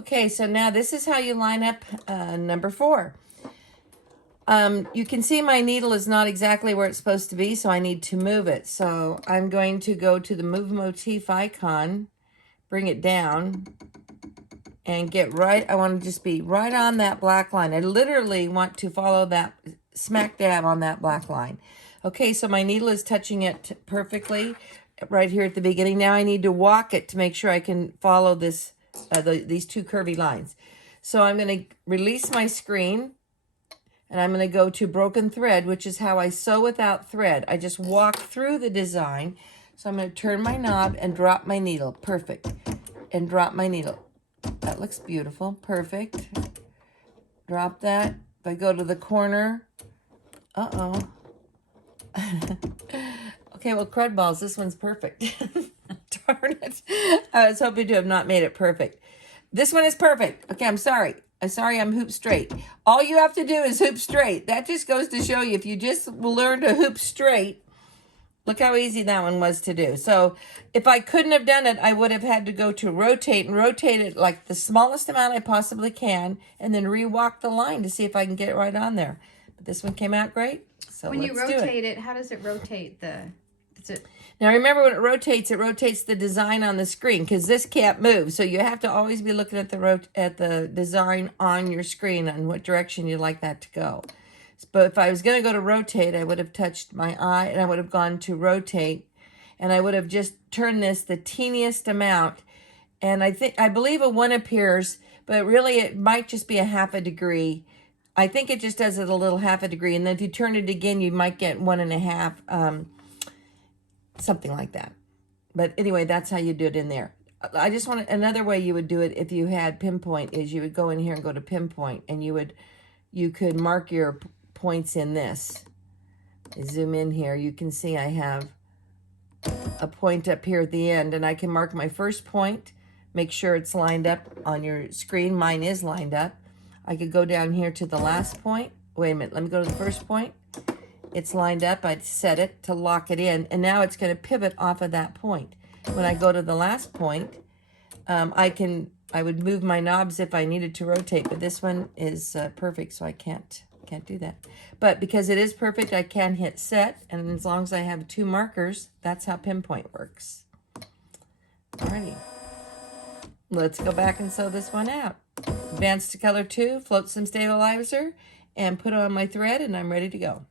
Okay, so now this is how you line up number 4. You can see my needle is not exactly where it's supposed to be, so I need to move it. So I'm going to go to the Move Motif icon, bring it down, and get right, I want to just be right on that black line. I literally want to follow that smack dab on that black line. Okay, so my needle is touching it perfectly right here at the beginning. Now I need to walk it to make sure I can follow this, these two curvy lines. So I'm going to release my screen, and I'm going to go to broken thread, which is how I sew without thread. I just walk through the design. So I'm going to turn my knob and drop my needle. Perfect. And drop my needle. That looks beautiful. Perfect. Drop that. If I go to the corner. Uh-oh. Okay, well, crud balls, this one's perfect. Darn it. I was hoping to have not made it perfect. This one is perfect. Okay, I'm sorry. I'm hoop straight. All you have to do is hoop straight. That just goes to show you, if you just will learn to hoop straight, look how easy that one was to do. So if I couldn't have done it, I would have had to go to rotate and rotate it like the smallest amount I possibly can, and then re-walk the line to see if I can get it right on there. But this one came out great. So when you let's do rotate it, how does it rotate the... Now remember, when it rotates the design on the screen, because this can't move. So you have to always be looking at the design on your screen and what direction you'd like that to go. But if I was going to go to rotate, I would have touched my eye and I would have gone to rotate, and I would have just turned this the teeniest amount. And I believe a 1 appears, but really it might just be a 1/2 degree. I think it just does it a little 1/2 degree. And then if you turn it again, you might get 1 1/2, something like that. But anyway, that's how you do it in there. I just want another way you would do it if you had pinpoint is you would go in here and go to pinpoint, and you could mark your points in this. Zoom in here. You can see I have a point up here at the end, and I can mark my first point, make sure it's lined up on your screen. Mine is lined up. I could go down here to the last point. Wait a minute, let me go to the first point. It's lined up. I'd set it to lock it in, and now it's going to pivot off of that point. When I go to the last point, I would move my knobs if I needed to rotate, but this one is perfect, so I can't do that. But because it is perfect, I can hit set, and as long as I have 2 markers, that's how pinpoint works. Alrighty. Let's go back and sew this one out. Advance to color 2, float some stabilizer, and put on my thread, and I'm ready to go.